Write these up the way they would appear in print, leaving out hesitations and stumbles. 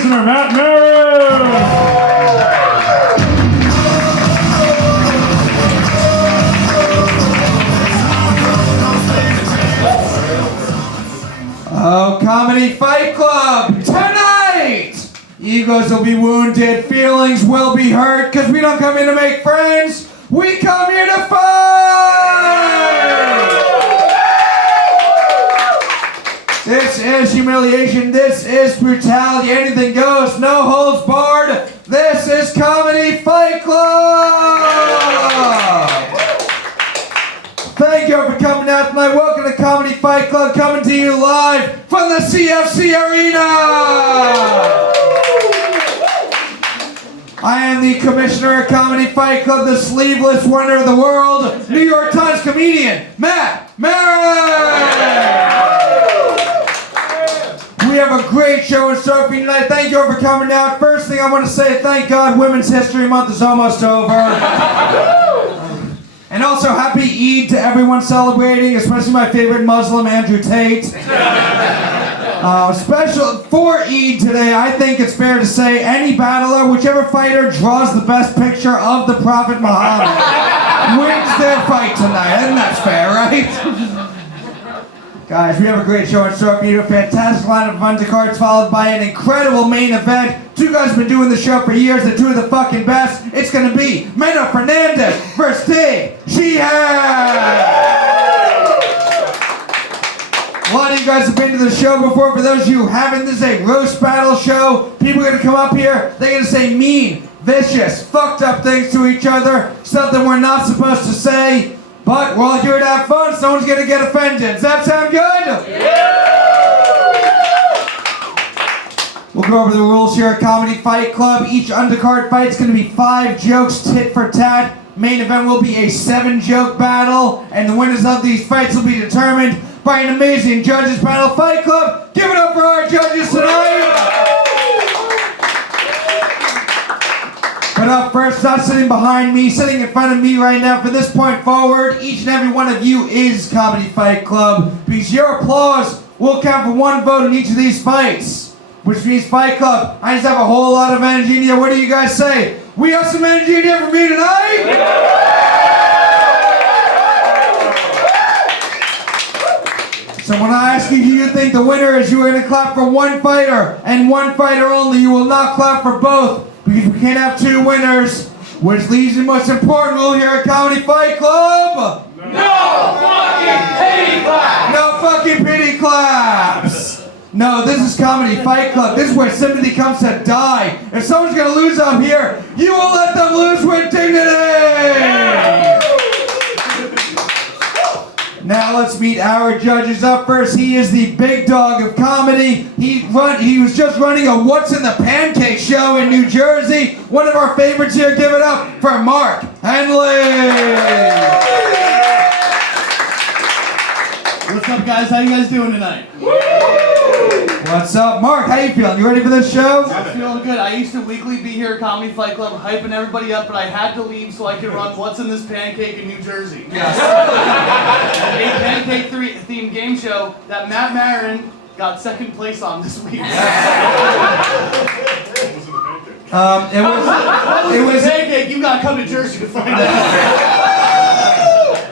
Commissioner Matt Maran. Oh, Comedy Fight Club, tonight! Egos will be wounded, feelings will be hurt, because we don't come here to make friends, we come here to fight! This is humiliation, this is brutality, anything goes, no holds barred, this is Comedy Fight Club! Thank you for coming out tonight. Welcome to Comedy Fight Club, coming to you live from the CFC Arena. I am the commissioner of Comedy Fight Club, the sleeveless wonder of the world, New York Times comedian, Matt Maran. We have a great show in store for you tonight. Thank you all for coming out. First thing I want to say, thank God Women's History Month is almost over. And also, happy Eid to everyone celebrating, especially my favorite Muslim, Andrew Tate. Special for Eid today, I think it's fair to say any battler, whichever fighter draws the best picture of the Prophet Muhammad, wins their fight tonight. And that's fair, right? Guys, we have a great show in store for you. A fantastic lineup of undercards followed by an incredible main event. Two guys have been doing the show for years. They're two of the fucking best. It's going to be Meno Fernandez versus Sheehan. A lot of you guys have been to the show before. For those of you who haven't, this is a roast battle show. People are going to come up here. They're going to say mean, vicious, fucked up things to each other. Something we're not supposed to say. But we're all here to have fun. Someone's going to get offended. Does that sound good? Yeah! We'll go over the rules here at Comedy Fight Club. Each undercard fight is going to be 5 jokes, tit for tat. Main event will be a 7-joke battle. And the winners of these fights will be determined by an amazing judges panel. Fight Club, give it up for our judges tonight! But up first, not sitting behind me, sitting in front of me right now from this point forward, each and every one of you is Comedy Fight Club, because your applause will count for 1 vote in each of these fights. Which means Fight Club, I just have a whole lot of energy in here. What do you guys say? We have some energy in here for me tonight? So when I ask you who you think the winner is, you are going to clap for one fighter, and one fighter only. You will not clap for both. Because we can't have 2 winners, which leads to the most important rule here at Comedy Fight Club. No fucking pity claps! No fucking pity claps! No, this is Comedy Fight Club. This is where sympathy comes to die. If someone's gonna lose up here, you will let them lose with dignity! Now let's meet our judges. Up first, he is the big dog of comedy. He was just running a What's in the Pancake show in New Jersey. One of our favorites here. Give it up for Mark Henely. What's up, guys? How you guys doing tonight? What's up, Mark? How you feeling? You ready for this show? I'm feeling good. I used to weekly be here at Comedy Fight Club, hyping everybody up, but I had to leave so I could run What's in This Pancake in New Jersey. Yes. A pancake-themed game show that Matt Maran got 2nd place on this week. It was pancake. You gotta come to Jersey to find out.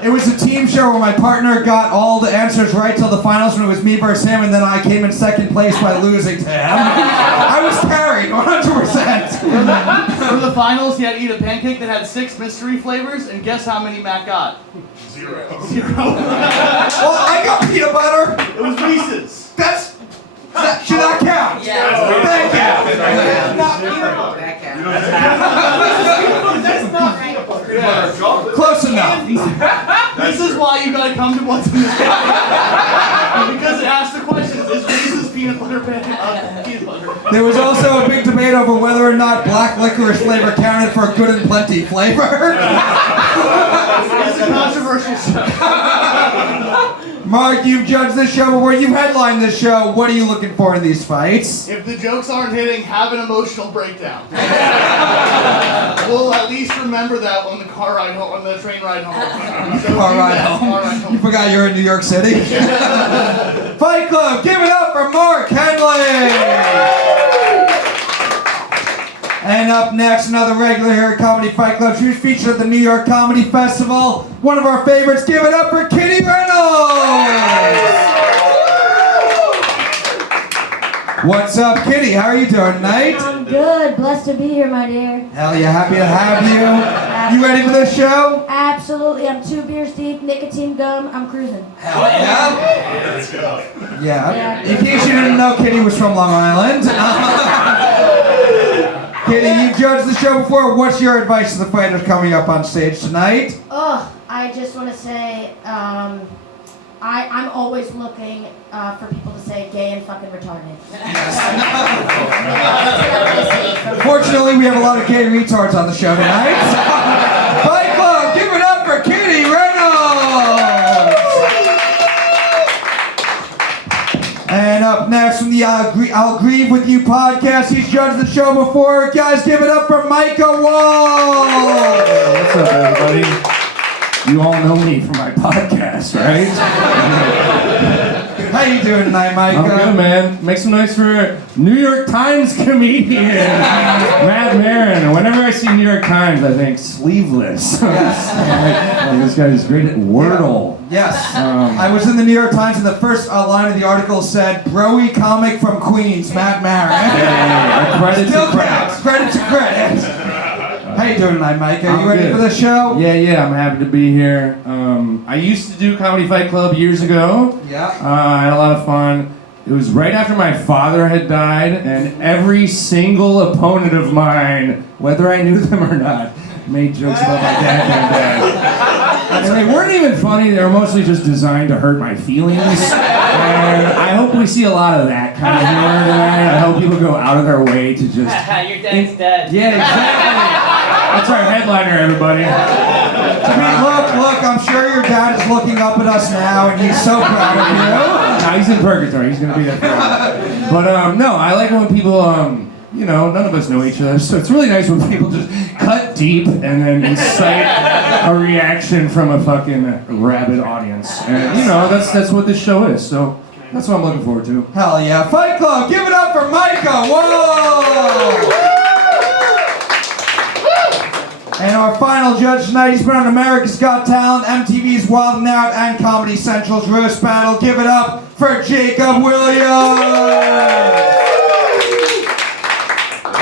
It was a team show where my partner got all the answers right till the finals when it was me versus him, and then I came in 2nd place by losing to him. I was carried 100%. For the finals, he had to eat a pancake that had 6 mystery flavors, and guess how many Matt got? 0. Well, I got peanut butter. It was Reese's. Should that count? Yeah. Thank you. That's not right. Close enough. This is why you gotta come to What's in This Pancake. Because it asks the questions. Is Reese's peanut butter peanut butter? There was also a big debate over whether or not black licorice flavor counted for good and plenty flavor. It's a controversial show. Mark, you've judged this show before. You headlined this show. What are you looking for in these fights? If the jokes aren't hitting, have an emotional breakdown. We'll at least remember that on the car ride home, on the train ride home. So Car ride home. You forgot you're in New York City? Fight Club, give it up for Mark Henely! And up next, another regular here at Comedy Fight Club. She was featured at the New York Comedy Festival. One of our favorites. Give it up for Kitty Reynolds! What's up, Kitty? How are you doing tonight? I'm good. Blessed to be here, my dear. Hell yeah, happy to have you. You ready for this show? Absolutely. I'm 2 beers deep, nicotine gum. I'm cruising. Hell yeah. Let's go. Yeah. In case you didn't know, Kitty was from Long Island. Kitty, you've judged the show before. What's your advice to the fighters coming up on stage tonight? I just want to say, I'm always looking for people to say gay and fucking retarded. Fortunately, we have a lot of gay retards on the show tonight. Fight Club, give it up for Kitty Reynolds! And up next from the I'll Grieve With You podcast, he's judged the show before. Guys, give it up for Micah Walsh! What's up, everybody? You all know me from my podcast, right? How you doing tonight, Micah? I'm good, man. Make some noise for New York Times comedian Matt Maran. Whenever I see New York Times, I think sleeveless. Yes. Like, this guy is great at Wordle. Yes. I was in the New York Times, and the first line of the article said, "Broy comic from Queens, Matt Maran." Yeah. Credit Still to counts. Credit to credit. How you doing tonight, Micah? I'm You ready good. for the show? Yeah, I'm happy to be here. I used to do Comedy Fight Club years ago. Yeah. I had a lot of fun. It was right after my father had died, and every single opponent of mine, whether I knew them or not, made jokes about my dad being dead. And they weren't even funny, they were mostly just designed to hurt my feelings. And I hope we see a lot of that kind of humor tonight. I hope people go out of their way to just... Your dad's dead. Yeah, exactly. That's our headliner, everybody. I mean, look, I'm sure your dad is looking up at us now, and he's so proud of you. Nah, he's in purgatory. He's gonna be there for a while. But no, I like when people, none of us know each other, so it's really nice when people just cut deep and then incite a reaction from a fucking rabid audience. And that's what this show is. So that's what I'm looking forward to. Hell yeah. Fight Club, give it up for Micah. Whoa! And our final judge tonight, he's been on America's Got Talent, MTV's Wild 'N Out, and Comedy Central's Roast Battle. Give it up for Jacob Williams!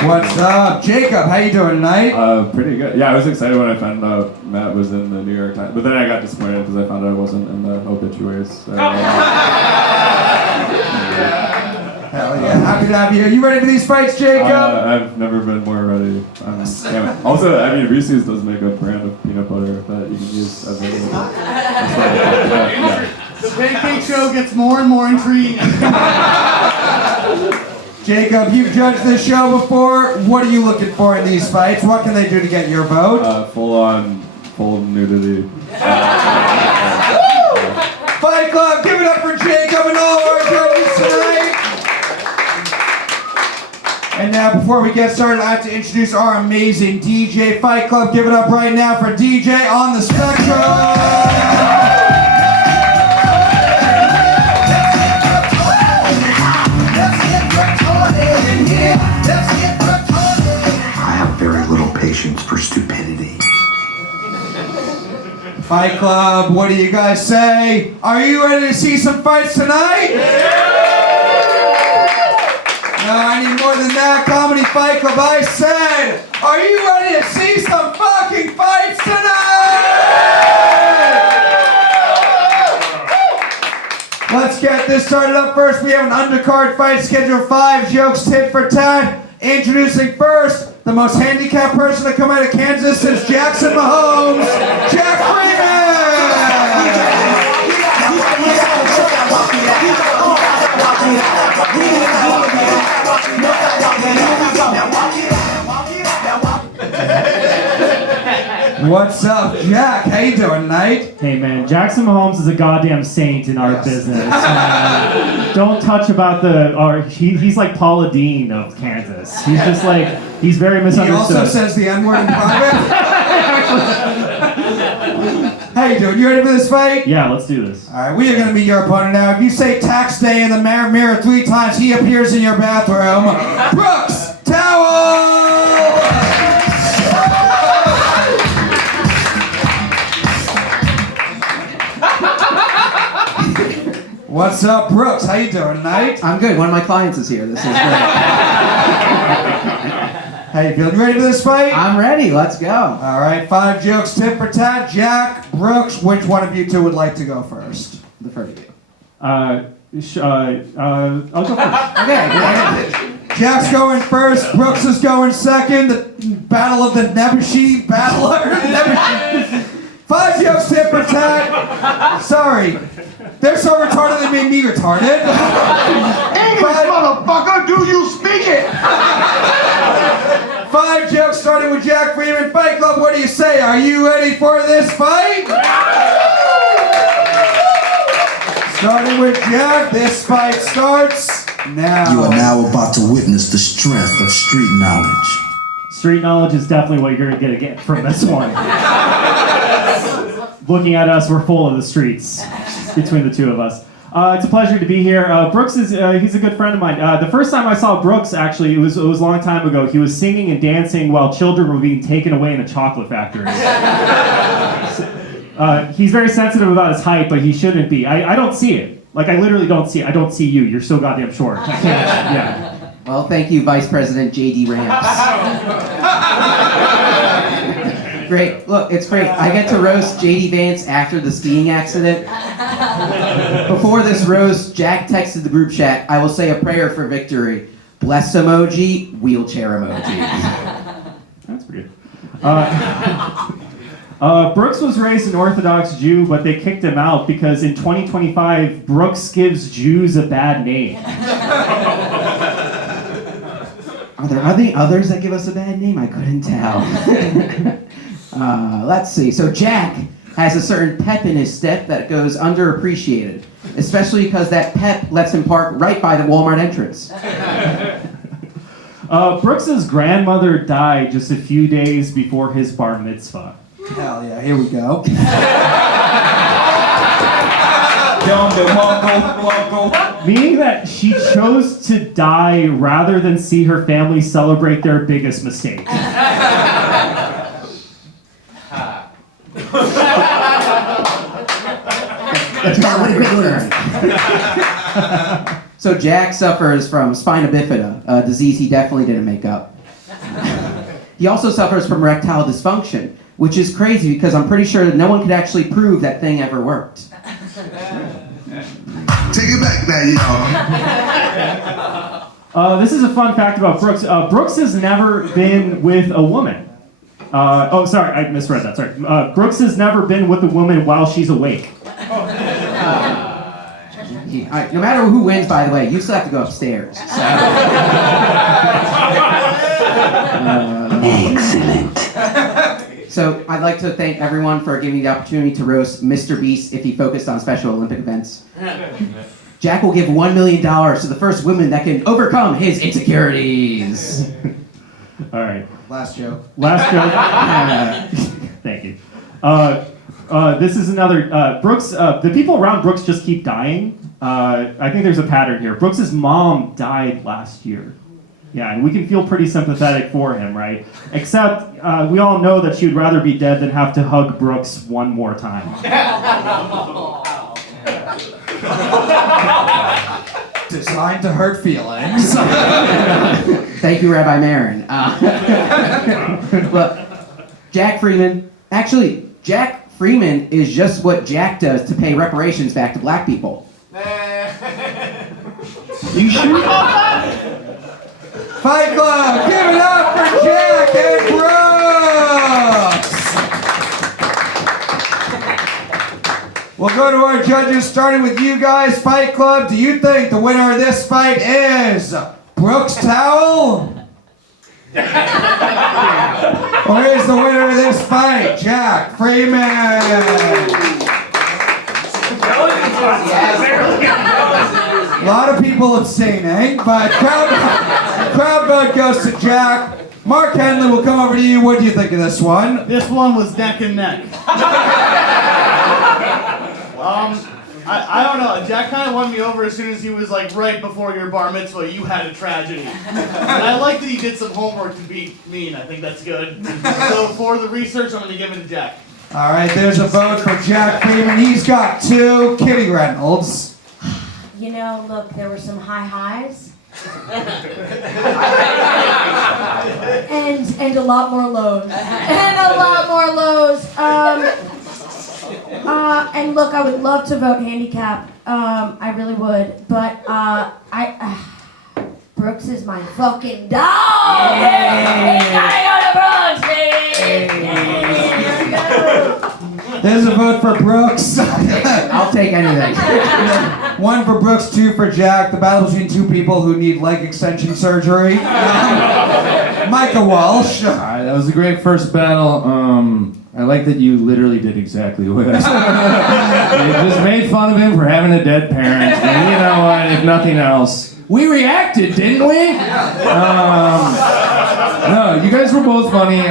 What's up? Jacob, how you doing tonight? Pretty good. Yeah, I was excited when I found out Matt was in the New York Times, but then I got disappointed because I found out I wasn't in the obituaries. So, Hell yeah, happy to have you here. You ready for these fights, Jacob? I've never been more ready. Also, Reese's does make a brand of peanut butter that you can use as a... The pancake show gets more and more intriguing. Jacob, you've judged this show before. What are you looking for in these fights? What can they do to get your vote? Full nudity. Fight Club, give it up for Jacob and all of our judges tonight. And now, before we get started, I have to introduce our amazing DJ. Fight Club, give it up right now for DJ on the Spectrum. I have very little patience for stupidity. Fight Club, what do you guys say? Are you ready to see some fights tonight? No, I need more than that. Comedy Fight Club, I said, are you ready to see some fucking fights tonight? Let's get this started up first. We have an undercard fight scheduled 5 jokes tit for tat. Introducing first, the most handicapped person to come out of Kansas since Jackson Mahomes, Jack Freeman! What's up, Jack? How you doing tonight? Hey man, Jackson Mahomes is a goddamn saint in our business. Don't touch about he's like Paula Dean of Kansas. He's just like, he's very He misunderstood. also says the N-word in private. How you doing? You ready for this fight? Yeah, let's do this. All right, we are going to meet your opponent now. If you say tax day in the mirror 3 times, he appears in your bathroom. Brooks Tawil! What's up, Brooks? How you doing tonight? I'm good. One of my clients is here. This is great. How you feeling? You ready for this fight? I'm ready. Let's go. All right, 5 jokes, tit for tat. Jack, Brooks, which one of you two would like to go first? The first. I'll go first. Okay. Jack's going first. Brooks is going second. The battle of the Nebuchadnezzar battler. 5 jokes, tit for tat. Sorry. They're so retarded they made me retarded. English, motherfucker, do you speak it? 5 jokes starting with Jack Freeman. Fight Club, what do you say? Are you ready for this fight? Starting with Jack, this fight starts now. You are now about to witness the strength of street knowledge. Street knowledge is definitely what you're gonna get from this one. Looking at us, we're full of the streets between the two of us. It's a pleasure to be here. Brooks is he's a good friend of mine. The first time I saw Brooks, actually, it was a long time ago. He was singing and dancing while children were being taken away in a chocolate factory. He's very sensitive about his height, but he shouldn't be. I don't see it. Like, I literally don't see it. I don't see you. You're so goddamn short. I can't. Yeah. Well, thank you, Vice President J.D. Ramps. Great. Look, it's great. I get to roast J.D. Vance after the skiing accident. Before this roast, Jack texted the group chat, "I will say a prayer for victory. Bless emoji, wheelchair emoji." That's pretty good. Brooks was raised an Orthodox Jew, but they kicked him out because in 2025, Brooks gives Jews a bad name. Are there any others that give us a bad name? I couldn't tell. Let's see. So Jack has a certain pep in his step that goes underappreciated, especially because that pep lets him park right by the Walmart entrance. Brooks's grandmother died just a few days before his bar mitzvah. Hell yeah, here we go. Meaning that she chose to die rather than see her family celebrate their biggest mistake. That's not a quick learn. So Jack suffers from spina bifida, a disease he definitely didn't make up. He also suffers from erectile dysfunction, which is crazy because I'm pretty sure that no one could actually prove that thing ever worked. Take it back now, y'all. This is a fun fact about Brooks. Brooks has never been with a woman. Sorry, I misread that. Sorry. Brooks has never been with a woman while she's awake. No matter who wins, by the way, you still have to go upstairs. So. Excellent. So I'd like to thank everyone for giving me the opportunity to roast Mr. Beast if he focused on Special Olympic events. Jack will give $1 million to the first woman that can overcome his insecurities. All right. Last joke. Last joke. Thank you. This is another. Brooks. The people around Brooks just keep dying. I think there's a pattern here. Brooks's mom died last year. Yeah, and we can feel pretty sympathetic for him, right? Except we all know that she would rather be dead than have to hug Brooks one more time. Designed to hurt feelings. Thank you, Rabbi Maran. Look, Jack Freeman. Actually, Jack Freeman is just what Jack does to pay reparations back to black people. You sure? Fight Club, give it up for Jack and Brooks! We'll go to our judges, starting with you guys. Fight Club, do you think the winner of this fight is Brooks Tawil? Or is the winner of this fight Jack Freeman? A lot of people abstaining, but crowd vote goes to Jack. Mark Henely, will come over to you. What do you think of this one? This one was neck and neck. I don't know. Jack kind of won me over as soon as he was like right before your bar mitzvah. You had a tragedy, and I like that he did some homework to beat me, and I think that's good. So for the research, I'm going to give it to Jack. All right, there's a vote for Jack Freeman. He's got 2. Kitty Reynolds. You know, look, there were some high highs. and a lot more lows. And a lot more lows. And look, I would love to vote handicap. I really would. But Brooks is my fucking dog! Yay! Gotta go to Brooks, There's a vote for Brooks. I'll take anything. 1 for Brooks, 2 for Jack. The battle between 2 people who need leg extension surgery. Micah Walsh. That was a great first battle. I like that you literally did exactly what I said. You just made fun of him for having a dead parent. And you know what, if nothing else, we reacted, didn't we? No, you guys were both funny.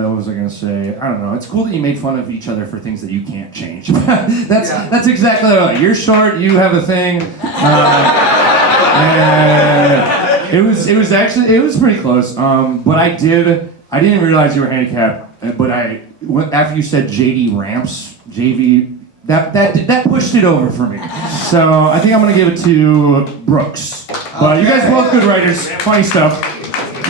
What was I gonna say? I don't know. It's cool that you make fun of each other for things that you can't change. That's exactly right. You're short. You have a thing. It was pretty close. But I didn't realize you were handicapped. But after you said JD ramps, JV. That pushed it over for me. So I think I'm gonna give it to Brooks. But you guys both good writers. Funny stuff.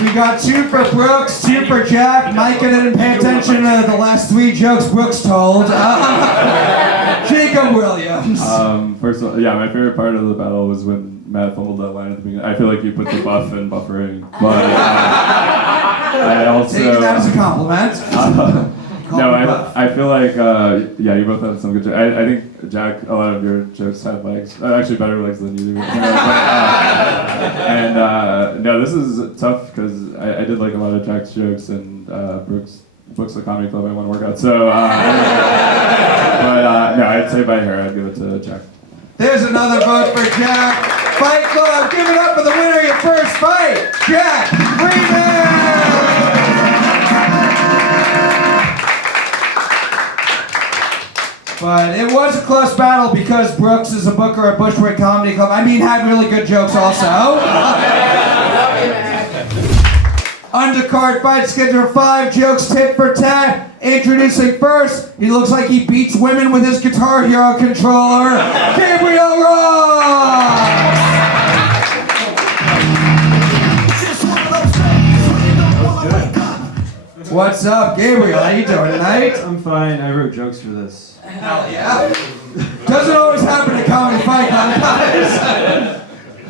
We got 2 for Brooks, 2 for Jack. Micah didn't pay attention to the last 3 jokes Brooks told. Jacob Williams. First of all, yeah, my favorite part of the battle was when Matt fumbled that line at the beginning. I feel like you put the buff in buffering, but I also taking that as a compliment. No, I feel like, yeah, you both had some good jokes. I think, Jack, a lot of your jokes had legs. Actually, better legs than you do. No, this is tough because I did like a lot of Jack's jokes and Brooks the comedy club I want to work out. So, no, I'd say by hair, I'd give it to Jack. There's another vote for Jack. Fight Club, give it up for the winner of your first fight, Jack Freeman! But it was a close battle because Brooks is a booker at Bushwick Comedy Club. I mean, had really good jokes also. Undercard fight schedule 5 jokes tit for tat. Introducing first, he looks like he beats women with his Guitar Hero controller, Gabriel Ross! What's up, Gabriel? How you doing tonight? I'm fine. I wrote jokes for this. Hell yeah. Doesn't always happen at Comedy Fight Club, guys.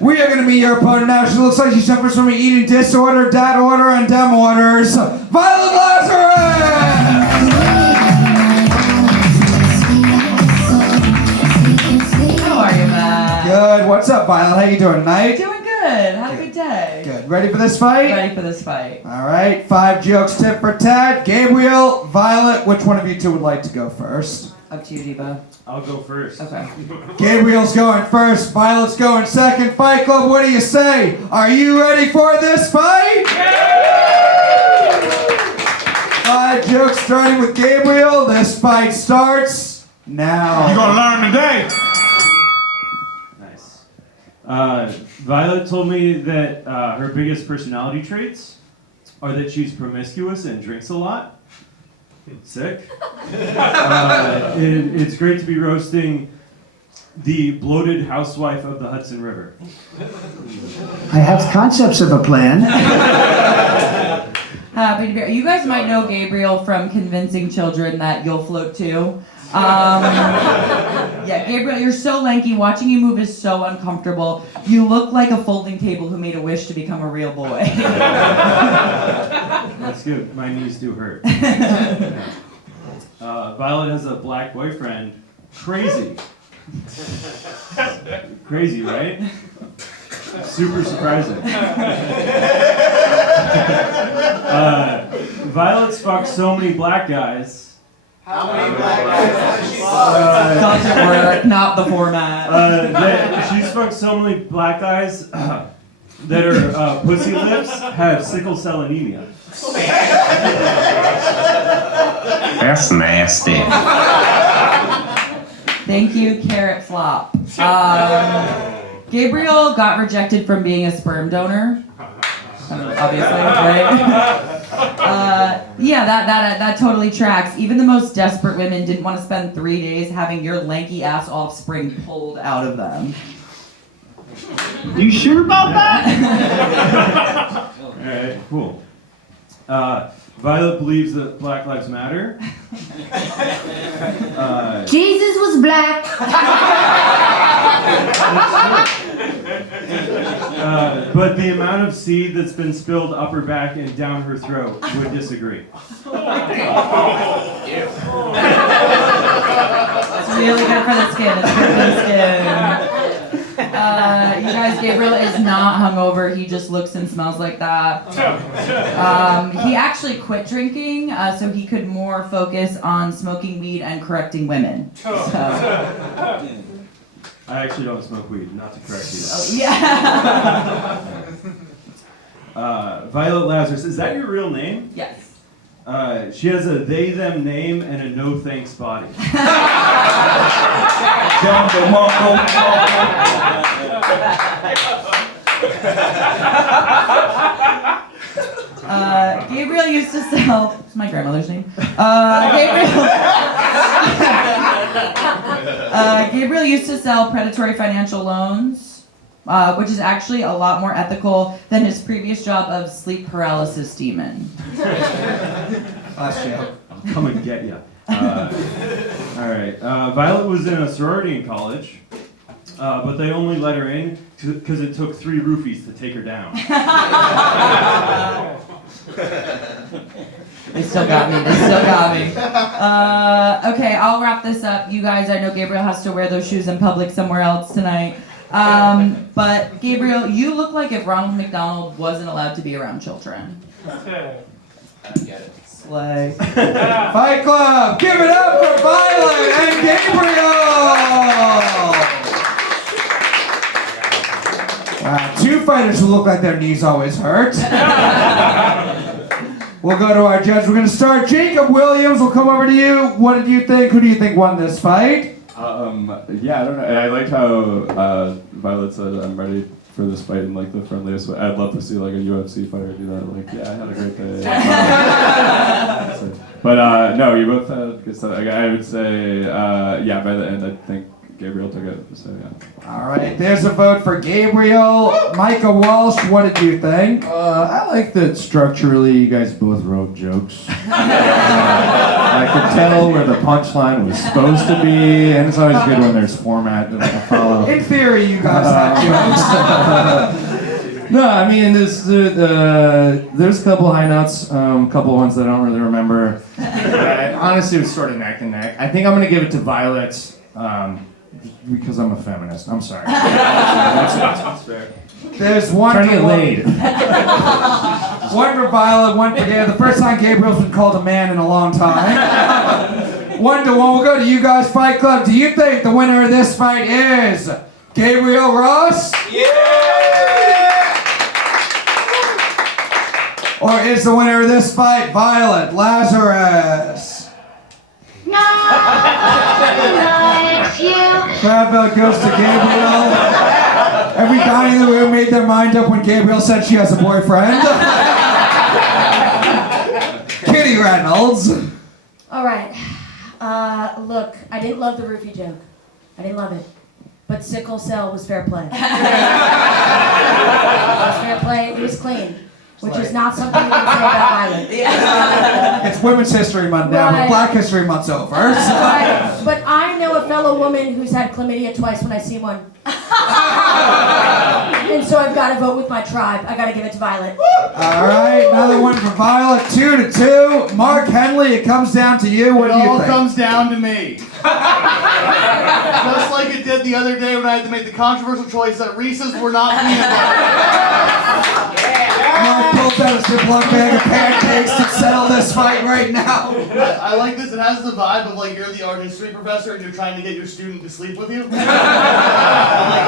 We are going to meet your opponent now. She looks like she suffers from an eating disorder, dad order, and dem orders. Violet Lazarus! How are you, Matt? Good. What's up, Violet? How you doing tonight? Doing good. Had a good day. Good. Ready for this fight? Ready for this fight. All right. 5 jokes tit for tat. Gabriel, Violet, which one of you two would like to go first? Up to you, Debo. I'll go first. Okay. Gabriel's going first. Violet's going second. Fight Club, what do you say? Are you ready for this fight? Yeah! 5 jokes starting with Gabriel. This fight starts now. You gonna learn today? Nice. Violet told me that her biggest personality traits are that she's promiscuous and drinks a lot. Sick. It's great to be roasting the bloated housewife of the Hudson River. I have concepts of a plan. Happy to be here. You guys might know Gabriel from convincing children that you'll float too. Yeah, Gabriel, you're so lanky. Watching you move is so uncomfortable. You look like a folding table who made a wish to become a real boy. That's good. My knees do hurt. Violet has a black boyfriend. Crazy. Crazy, right? Super surprising. Violet's fucked so many black guys. How many black guys has she fucked? Doesn't work, not the format. She's fucked so many black guys that her pussy lips have sickle cell anemia. That's nasty. Thank you, Carrot Flop. Gabriel got rejected from being a sperm donor. obviously, right? Yeah, that totally tracks. Even the most desperate women didn't want to spend 3 days having your lanky ass offspring pulled out of them. You sure about that? Alright, cool. Violet believes that Black Lives Matter. Jesus was black. But the amount of seed that's been spilled up her back and down her throat would disagree. It's really good for the skin. It's good for the skin. You guys, Gabriel is not hungover. He just looks and smells like that. He actually quit drinking so he could more focus on smoking weed and correcting women. So. I actually don't smoke weed, not to correct you. Oh, yeah. Violet Lazarus, is that your real name? Yes. She has a they-them name and a no-thanks body. Gabriel used to sell. It's my grandmother's name. Gabriel used to sell predatory financial loans, which is actually a lot more ethical than his previous job of sleep paralysis demon. Last joke. I'll come and get ya. Alright, Violet was in a sorority in college, but they only let her in because it took 3 roofies to take her down. They still got me. Okay, I'll wrap this up. You guys, I know Gabriel has to wear those shoes in public somewhere else tonight. But Gabriel, you look like if Ronald McDonald wasn't allowed to be around children. I get it. Slay. Fight Club, give it up for Violet and Gabriel! 2 fighters who look like their knees always hurt. We'll go to our judge. We're going to start. Jacob Williams, we'll come over to you. What did you think? Who do you think won this fight? Yeah, I don't know. I liked how Violet said, "I'm ready for this fight" in like the friendliest way. I'd love to see like a UFC fighter do that. Like, yeah, I had a great day. But no, you both had good stuff. I would say, yeah, by the end, I think Gabriel took it. So yeah. All right, there's a vote for Gabriel. Micah Walsh, what did you think? I like that structurally you guys both wrote jokes. I could tell where the punchline was supposed to be, and it's always good when there's format to follow. In theory, you guys had jokes. No, I mean, there's a couple high notes, couple ones that I don't really remember. Honestly, it was sort of neck and neck. I think I'm going to give it to Violet. Because I'm a feminist. I'm sorry. That's fair. There's one Trying to get laid. One for Violet, one for Gabriel. The first time Gabriel's been called a man in a long time. 1-1. We'll go to you guys, Fight Club. Do you think the winner of this fight is Gabriel Ross? Or is the winner of this fight Violet Lazarus? No one likes you. Crowd vote goes to Gabriel. Every guy in the room made their mind up when Gabriel said she has a boyfriend. Kitty Reynolds. All right. Look, I didn't love the roofie joke. I didn't love it. But sickle cell was fair play. It was fair play. It was clean. Which is not something you can say about Violet. It's Women's History Month now, but Black History Month's over. Right. But I know a fellow woman who's had chlamydia twice when I see one. And so I've got to vote with my tribe. I got to give it to Violet. All right, another one for Violet, 2-2. Mark Henley, it comes down to you. What do you think? It all comes down to me. Just like it did the other day when I had to make the controversial choice that Reese's were not peanut butter. Mark pulls out a Ziploc bag of pancakes to settle this fight right now. I like this. It has the vibe of like you're the art history professor and you're trying to get your student to sleep with you. I like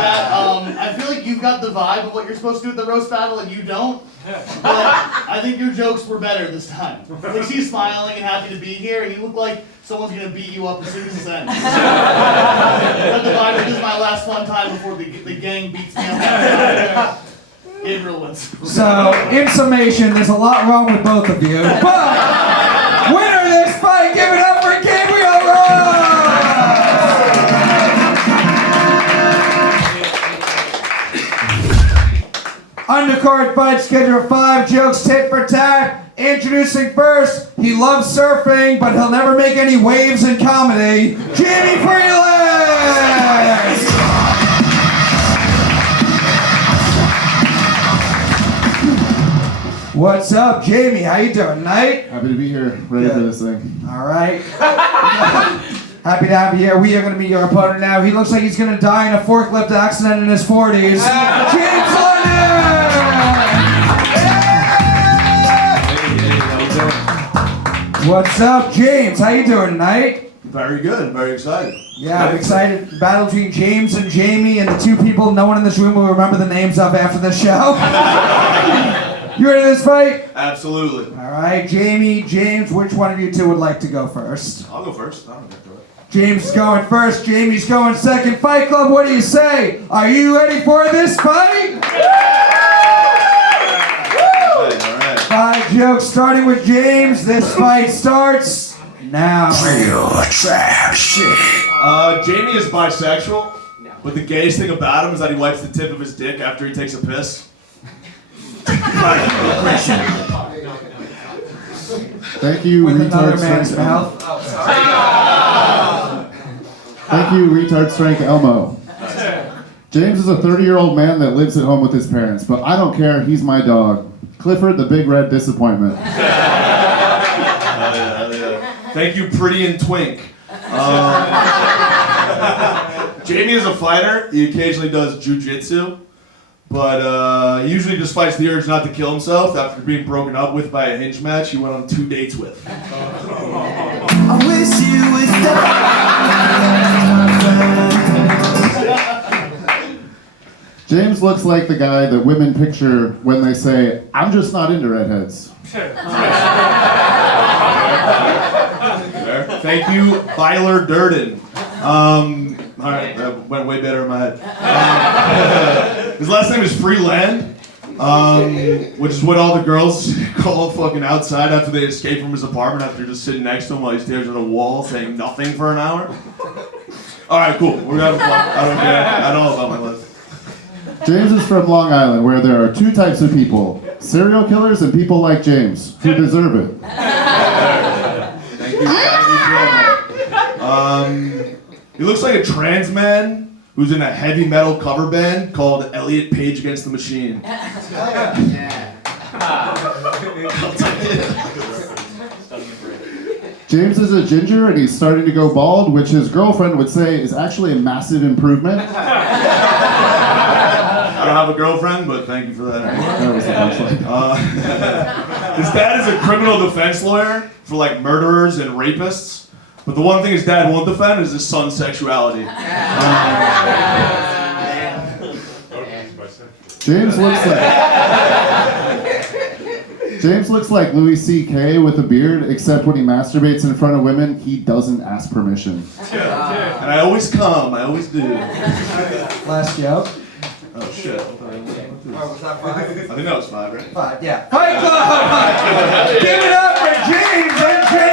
that. I feel like you've got the vibe of what you're supposed to do at the roast battle and you don't. But I think your jokes were better this time. Like she's smiling and happy to be here, and you look like someone's gonna beat you up as soon as it's ends. But the vibe of this is my last fun time before the gang beats me up. Gabriel wins. So, in summation, there's a lot wrong with both of you. But, winner of this fight, give it up for Gabriel Undercard fight schedule 5 jokes tit for tat. Introducing first, he loves surfing, but he'll never make any waves in comedy. Jamie Freeland! What's up, Jamie? How you doing tonight? Happy to be here, ready for this thing. All right. Happy to have you here. We are going to meet your opponent now. He looks like he's going to die in a forklift accident in his 40s. James Lennon! What's up, James? How you doing tonight? Very good. Very excited. Yeah, I'm excited. The battle between James and Jamie and the two people no one in this room will remember the names of after the show. You ready for this fight? Absolutely. All right, Jamie, James, which one of you two would like to go first? I'll go first. I don't get to it. James is going first, Jamie's going second. Fight Club, what do you say? Are you ready for this fight? All right. 5 jokes starting with James. This fight starts now. Real trap shit. Jamie is bisexual, but the gayest thing about him is that he wipes the tip of his dick after he takes a piss. Thank you, With another retard man's strength. mouth. Thank you, retard strength Elmo. James is a 30-year-old man that lives at home with his parents, but I don't care. He's my dog, Clifford, the big red disappointment. Thank you, Pretty and Twink. Jamie is a fighter. He occasionally does jujitsu, but he usually just fights the urge not to kill himself after being broken up with by a hinge match he went on 2 dates with. I wish you would James looks like the guy that women picture when they say, "I'm just not into redheads." Thank you, Byler Durden. All right, that went way better in my head. His last name is Freeland, which is what all the girls call fucking outside after they escape from his apartment after just sitting next to him while he stares at a wall saying nothing for an hour. All right, cool. We're having fun. I don't care at all about my life. James is from Long Island, where there are 2 types of people: serial killers and people like James, who deserve it. Thank you. He looks like a trans man who's in a heavy metal cover band called Elliot Page Against the Machine. James is a ginger and he's starting to go bald, which his girlfriend would say is actually a massive improvement. I don't have a girlfriend, but thank you for that. That was the punchline. His dad is a criminal defense lawyer for like murderers and rapists. But the one thing his dad won't defend is his son's sexuality. James looks like Louis C.K. with a beard, except when he masturbates in front of women, he doesn't ask permission. And I always come, I always do. Last joke. Oh shit. Was that 5? I think that was 5, right? 5, yeah. Fight Club! Give it up for James and Jamie!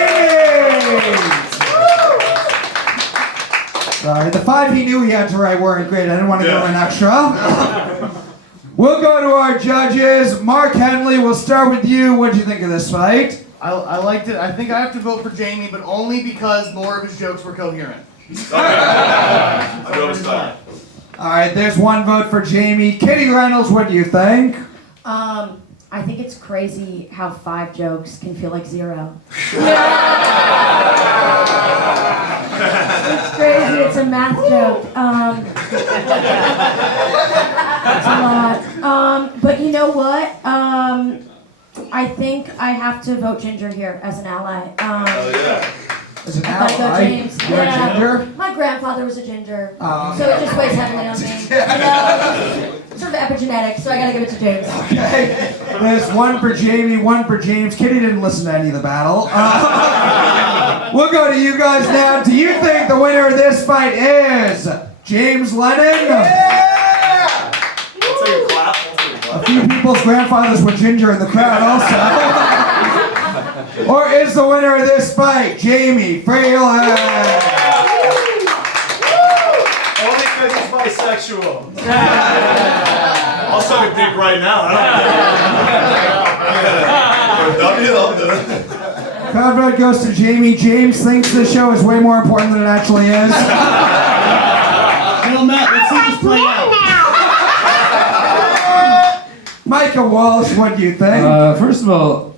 Sorry, the 5 he knew he had to write weren't great. I didn't want to go in extra. We'll go to our judges. Mark Henely, we'll start with you. What did you think of this fight? I liked it. I think I have to vote for Jamie, but only because more of his jokes were coherent. I'll go with 5. All right, there's 1 vote for Jamie. Kitty Reynolds, what do you think? I think it's crazy how 5 jokes can feel like 0. It's crazy. It's a math joke. It's a lot. But you know what? I think I have to vote Ginger here as an ally. As an I'll go ally? James. You're a ginger? My grandfather was a ginger, Oh, so it just weighs heavily on me. You know, sort of epigenetic, so I gotta give it to James. Okay. There's 1 for Jamie, 1 for James. Kitty didn't listen to any of the battle. We'll go to you guys now. Do you think the winner of this fight is James Lennon? I'll take a clap. A few many people's grandfathers were ginger in the crowd also. Or is the winner of this fight Jamie Freeland? Only because he's bisexual. I'll suck a dick right now. I don't care. Crowd vote goes to Jamie. James thinks this show is way more important than it actually is. Well, Matt, let's see this play out. Micah Walsh, what do you think? First of all,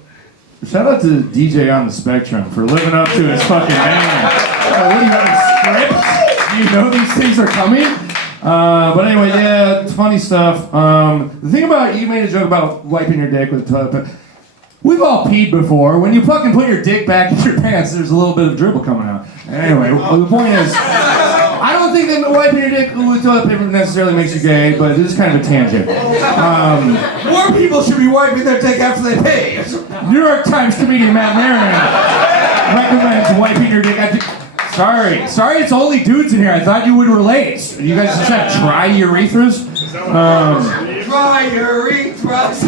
shout out to DJ on the Spectrum for living up to his fucking name. What do you have a script? Do you know these things are coming? But anyway, yeah, it's funny stuff. The thing about, you made a joke about wiping your dick with toilet paper. We've all peed before. When you fucking put your dick back in your pants, there's a little bit of dribble coming out. Anyway, well, the point is, I don't think that wiping your dick with toilet paper necessarily makes you gay, but this is kind of a tangent. More people should be wiping their dick after they pee. New York Times comedian Matt Maran recommends wiping your dick after... Sorry, it's only dudes in here. I thought you would relate. You guys just have dry urethras? Dry urethras.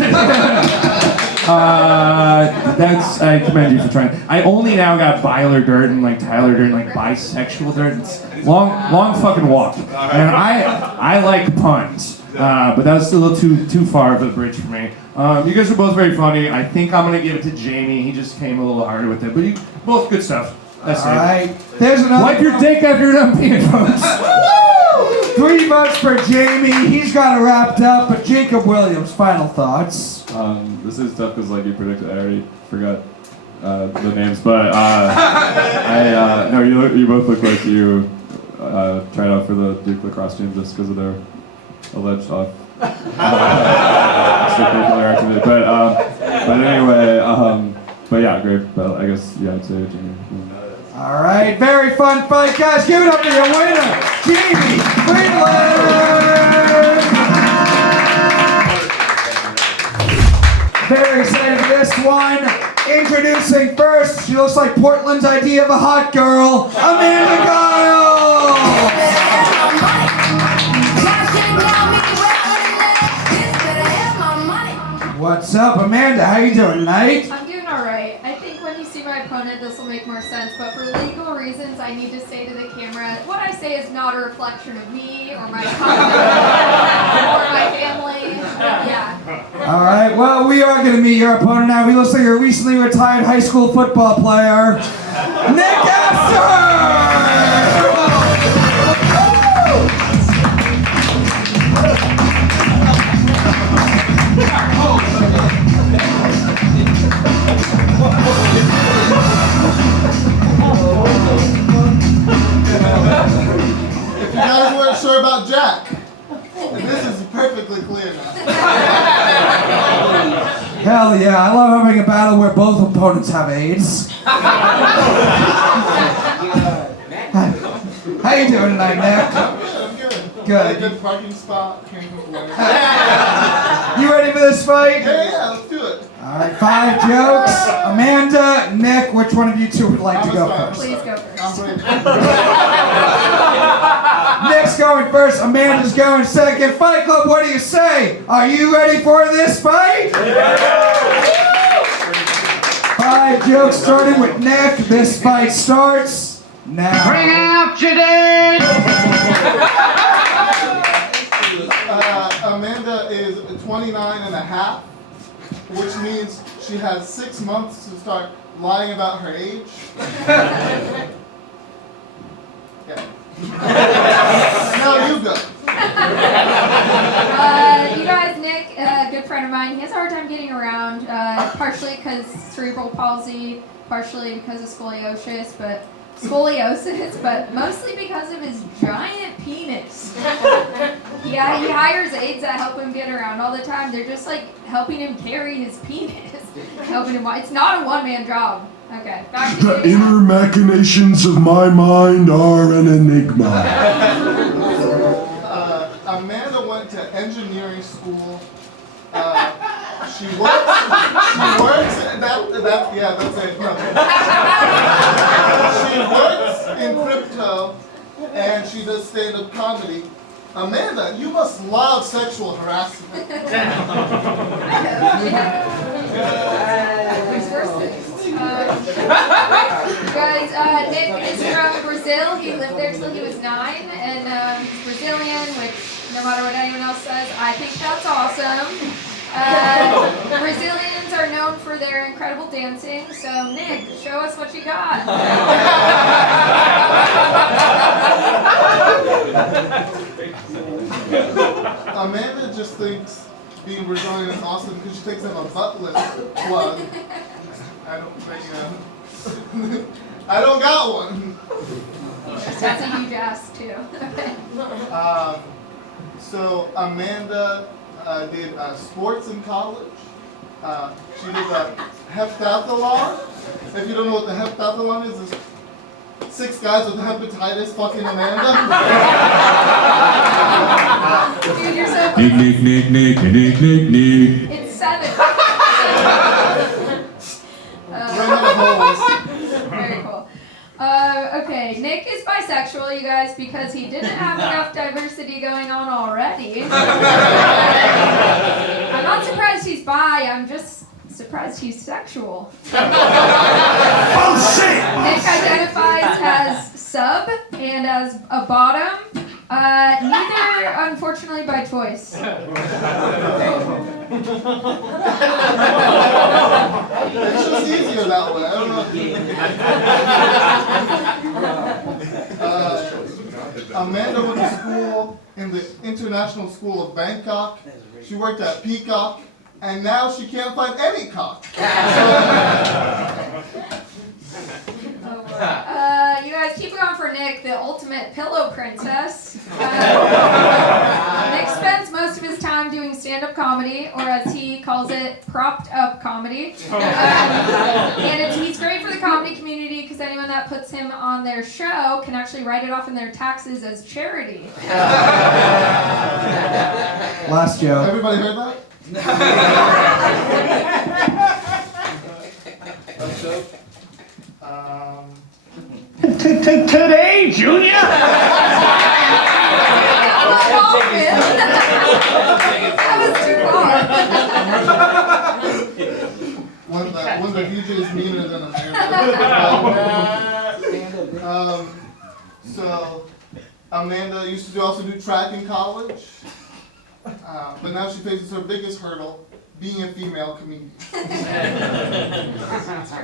I commend you for trying. I only now got Byler Durden, like Tyler Durden, like bisexual Durden. It's long fucking walk. And I like puns, but that was a little too far of a bridge for me. You guys are both very funny. I think I'm gonna give it to Jamie. He just came a little harder with it, but you both good stuff. That's All it. right. There's another. Wipe your dick after you're done peeing, folks. 3 votes for Jamie. He's got it wrapped up. But Jacob Williams, final thoughts. This is tough because, like you predicted, I already forgot the names, but no, you both look like you tried out for the Duke lacrosse team just because of their alleged extracurricular activity. But anyway, but yeah, great. But I guess I'd say Jamie. All right. Very fun fight, guys. Give it up to your winner, Jamie Freeland. Very excited for this one. Introducing first, she looks like Portland's idea of a hot girl, Amanda Giles. What's up, Amanda? How you doing tonight? I'm doing alright. I think when you see my opponent, this will make more sense, but for legal reasons, I need to say to the camera, what I say is not a reflection of me, or my conduct, or my family. Yeah. All right, well, we are going to meet your opponent now. He looks like a recently retired high school football player, Nick Astor! If you guys weren't sure about Jack, this is perfectly clear now. Hell yeah, I love having a battle where both opponents have AIDS. How you doing tonight, Nick? I'm good. Good. Good parking spot. Came from Lennon. You ready for this fight? Yeah, let's do it. All right, 5 jokes. Amanda, Nick, which one of you two would like to go first? Please go first. Nick's going first, Amanda's going second. Fight Club, what do you say? Are you ready for this fight? 5 jokes starting with Nick. This fight starts now. Bring out your dick! Amanda is 29 and a half, which means she has 6 months to start lying about her age. Yeah. No, you go. You guys, Nick, a good friend of mine, he has a hard time getting around, partially because cerebral palsy, partially because of scoliosis, but mostly because of his giant penis. Yeah, he hires aides that help him get around all the time. They're just like helping him carry his penis, helping him. It's not a one-man job. Okay, back to The inner machinations of my mind are an enigma. Amanda went to engineering school. She works. That's it. No. She works in crypto, and she does stand-up comedy. Amanda, you must love sexual harassment. Guys, Nick is from Brazil. He lived there till he was 9, and he's Brazilian, which no matter what anyone else says, I think that's awesome. Brazilians are known for their incredible dancing, so Nick, show us what you got. Amanda just thinks being Brazilian is awesome because she takes them a butt lift plug. I don't think, I don't got one. That's a huge ass, too. So Amanda did sports in college. She did a heptathlon. If you don't know what the heptathlon is 6 guys with hepatitis fucking Amanda. Dude, you're so Nick. It's 7. Very cool. Okay, Nick is bisexual, you guys, because he didn't have enough diversity going on already. I'm not surprised he's bi, I'm just surprised he's sexual. Nick identifies as sub and as a bottom. Neither, unfortunately, by choice. It's just easier that way. I don't know. Amanda went to school in the International School of Bangkok. She worked at Peacock, and now she can't find any cock. You guys keep going for Nick, the ultimate pillow princess. Nick spends most of his time doing stand-up comedy, or as he calls it, propped-up comedy. And he's great for the comedy community because anyone that puts him on their show can actually write it off in their taxes as charity. Last joke. Everybody heard that? Today, Junior? That was too One of the DJs meaner than Amanda. So Amanda used to also do track in college, but now she faces her biggest hurdle, being a female comedian. That's true.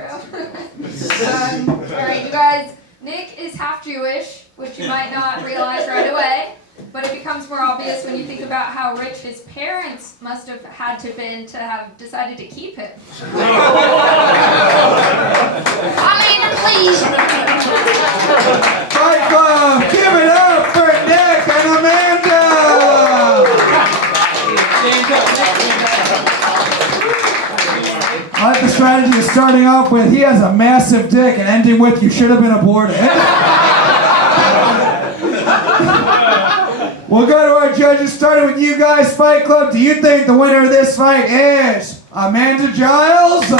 Alright, you guys, Nick is half Jewish, which you might not realize right away, but it becomes more obvious when you think about how rich his parents must have had to been to have decided to keep him. Please. Fight Club, give it up for Nick and Amanda! I like the strategy of starting off with, he has a massive dick, and ending with, you should have been aborted. We'll go to our judges, starting with you guys, Fight Club. Do you think the winner of this fight is Amanda Giles?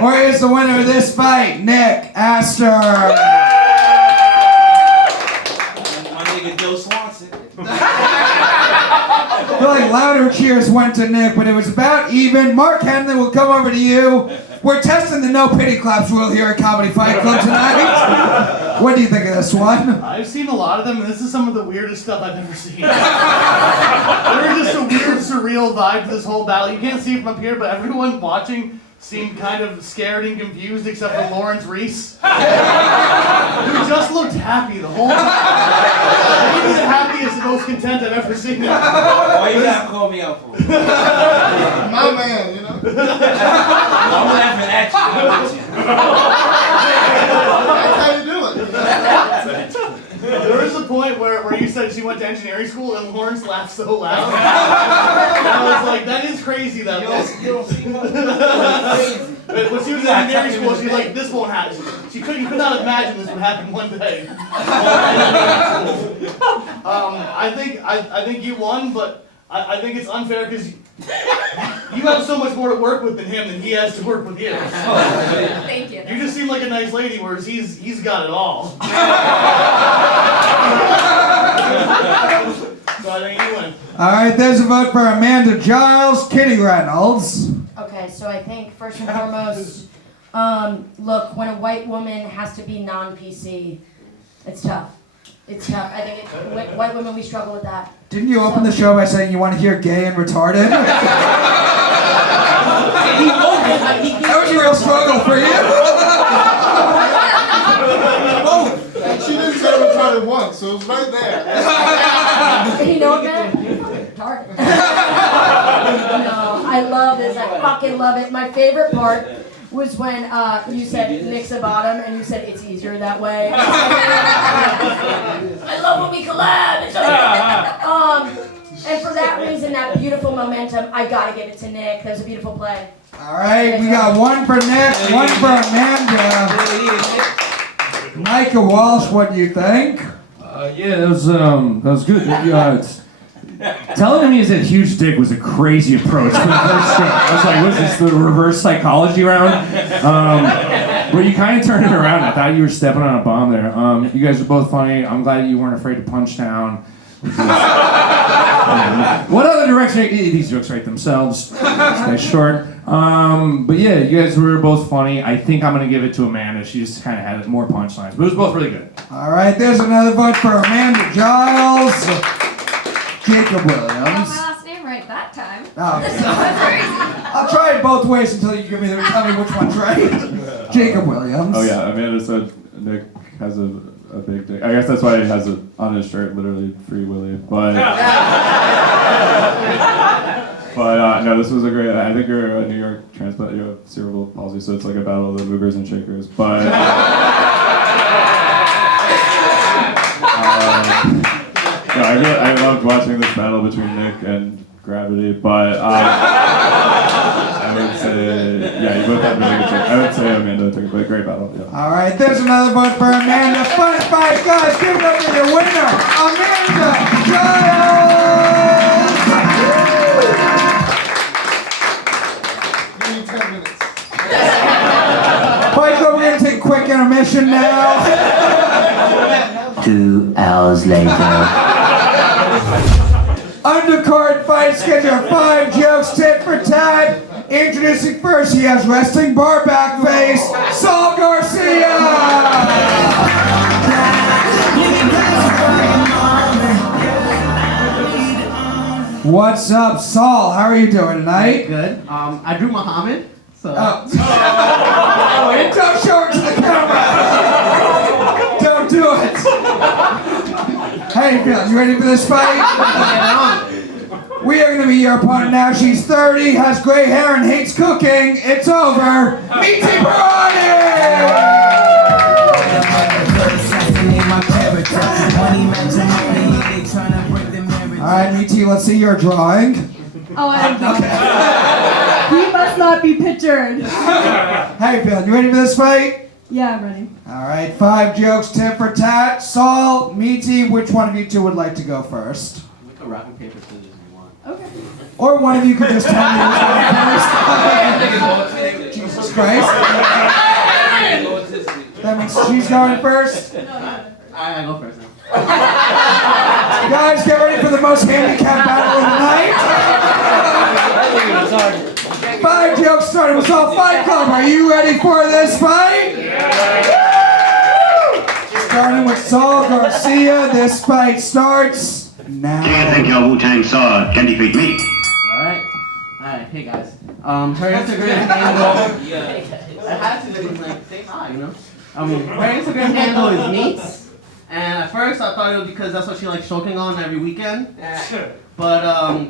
Or is the winner of this fight Nick Astor? My nigga Joe Swanson. I feel like louder cheers went to Nick, but it was about even. Mark Henely will come over to you. We're testing the no pity claps rule here at Comedy Fight Club tonight. What do you think of this one? I've seen a lot of them, and this is some of the weirdest stuff I've ever seen. There's just a weird, surreal vibe to this whole battle. You can't see it from up here, but everyone watching seemed kind of scared and confused, except for Lawrence Reese, who just looked happy the whole time. Maybe the happiest and most content I've ever seen him. Why you gotta call me out for? My man, you know? I'm laughing at you, not at you. That's how you do it. There was a point where you said she went to engineering school and Lawrence laughed so loud. And I was like, that is crazy that You don't seem crazy. when she was in engineering school, she's like, this won't happen. You could not imagine this would happen one day. I think you won, but I think it's unfair because you have so much more to work with than him than he has to work with you. Thank you. You just seem like a nice lady, whereas he's got it all. Alright, there's a vote for Amanda Giles, Kitty Reynolds. Okay, so I think first and foremost, look, when a white woman has to be non-PC, it's tough. It's tough. I think white women, we struggle with that. Didn't you open the show by saying you want to hear gay and retarded? That was a real struggle for you. And she didn't say retarded once, so it was right there. You know what, man? Retarded. No, I love this. I fucking love it. My favorite part was when you said mix a bottom and you said it's easier that way. I love when we collab. It's and for that reason, that beautiful momentum, I gotta give it to Nick. That was a beautiful play. All right, we got one for Nick, one for Amanda. Micah Walsh, what do you think? Yeah, that was good. Telling him he has a huge dick was a crazy approach for the first thing. I was like, what is this, the reverse psychology round? But you kind of turned it around. I thought you were stepping on a bomb there. You guys are both funny. I'm glad you weren't afraid to punch down. What other direction? These jokes write themselves. It's nice short. But yeah, you guys were both funny. I think I'm going to give it to Amanda. She just kind of had more punchlines. But it was both really good. All right, there's another vote for Amanda Giles. Jacob I got my Williams. last name right that time. Oh, That's very easy. I'll try it both ways until you tell me which one's right. Jacob Williams. Oh yeah, Amanda said Nick has a big dick. I guess that's why he has it on his shirt, literally Free Willy. But no, this was a great. I think you're a New York transplant. You have cerebral palsy, so it's like a battle of the movers and shakers. But no, I loved watching this battle between Nick and Gravity, but I would say, yeah, you both had really good jokes. I would say Amanda took a great battle, yeah. All right, there's another vote for Amanda. Fun five guys, give it up for your winner, Amanda Giles. You need 10 minutes. Michael, we're gonna take a quick intermission now. 2 hours later. Undercard fight schedule 5 jokes, tit for tat. Introducing first, he has resting bar back face, Saul Garcia. What's up, Saul? How are you doing tonight? Good. I drew Muhammad. So. Oh, don't show it to the camera. Don't do it. Hey, Bill, you ready for this fight? We are going to be your opponent now. She's 30, has gray hair, and hates cooking. It's over. Meeti Purani! All right, Meeti, let's see your drawing. Oh, he must not be pictured. Hey, Bill, you ready for this fight? Yeah, I'm ready. All right, 5 jokes, tit for tat. Saul, Meeti, which one of you two would like to go first? We can rock and paper scissors if you want. Okay. Or one of you could just tell me which one first. Jesus Christ. That means she's going first? I go first. Guys, get ready for the most handicapped battle of the night. 5 jokes starting with Saul Fight Club. Are you ready for this fight? Starting with Saul Garcia, this fight starts now. Do you think your Wu-Tang sword can defeat me? Alright, hey guys. Her Instagram handle. I had to like say hi, you know. Her Instagram handle is Meets. And at first I thought it was because that's what she likes choking on every weekend. But